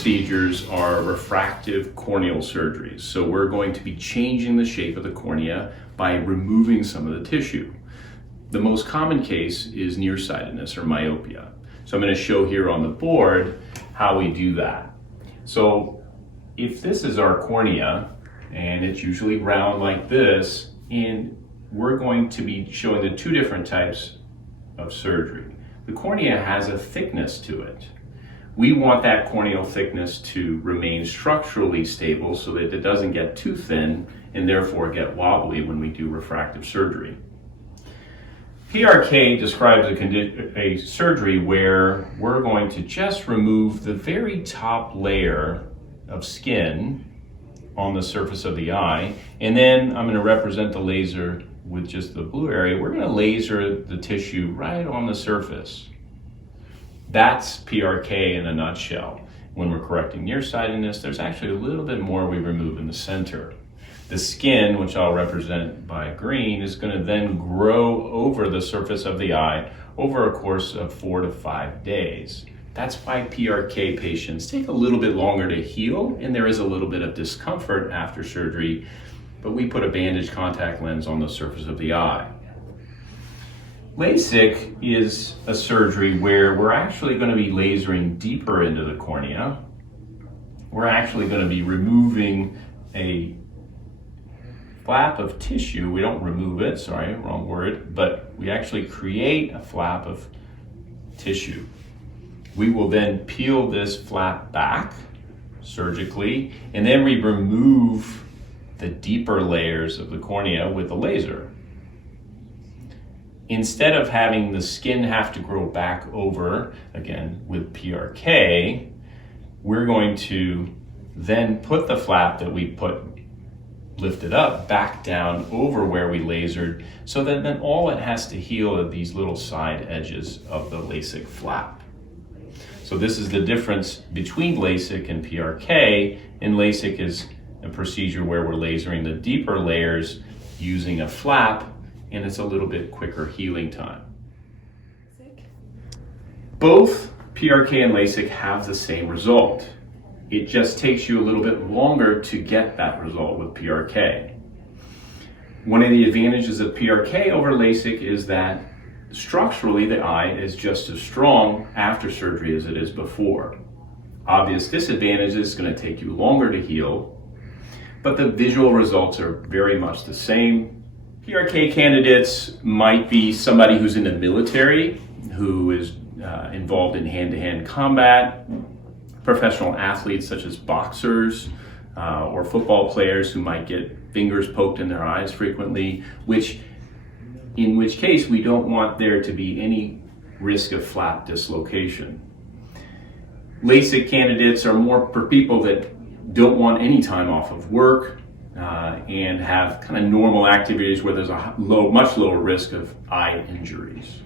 procedures are refractive corneal surgeries. So we're going to be changing the shape of the cornea by removing some of the tissue. The most common case is nearsightedness or myopia. So I'm going to show here on the board how we do that. So if this is our cornea, and it's usually round like this, and we're going to be showing the two different types of surgery. The cornea has a thickness to it. We want that corneal thickness to remain structurally stable so that it doesn't get too thin and therefore get wobbly when we do refractive surgery. PRK describes a surgery where we're going to just remove the very top layer of skin on the surface of the eye, and then I'm going to represent the laser with just the blue area. We're going to laser the tissue right on the surface. That's PRK in a nutshell. When we're correcting nearsightedness, there's actually a little bit more we remove in the center. The skin, which I'll represent by green, is going to then grow over the surface of the eye over a course of 4 to 5 days. That's why PRK patients take a little bit longer to heal, and there is a little bit of discomfort after surgery, but we put a bandage contact lens on the surface of the eye. LASIK is a surgery where we're actually going to be lasering deeper into the cornea. We're actually going to be removing a flap of tissue. We don't remove it, sorry, wrong word, but we actually create a flap of tissue. We will then peel this flap back surgically, and then we remove the deeper layers of the cornea with the laser. Instead of having the skin have to grow back over, again, with PRK, we're going to then put the flap that we lifted up back down over where we lasered, so that then all it has to heal are these little side edges of the LASIK flap. So this is the difference between LASIK and PRK. And LASIK is a procedure where we're lasering the deeper layers using a flap, and it's a little bit quicker healing time. Both PRK and LASIK have the same result. It just takes you a little bit longer to get that result with PRK. One of the advantages of PRK over LASIK is that structurally the eye is just as strong after surgery as it is before. Obvious disadvantage is it's going to take you longer to heal, but the visual results are very much the same. PRK candidates might be somebody who's in the military, who is involved in hand-to-hand combat, professional athletes such as boxers or football players who might get fingers poked in their eyes frequently, in which case we don't want there to be any risk of flap dislocation. LASIK candidates are more for people that don't want any time off of work and have kind of normal activities where there's a much lower risk of eye injuries.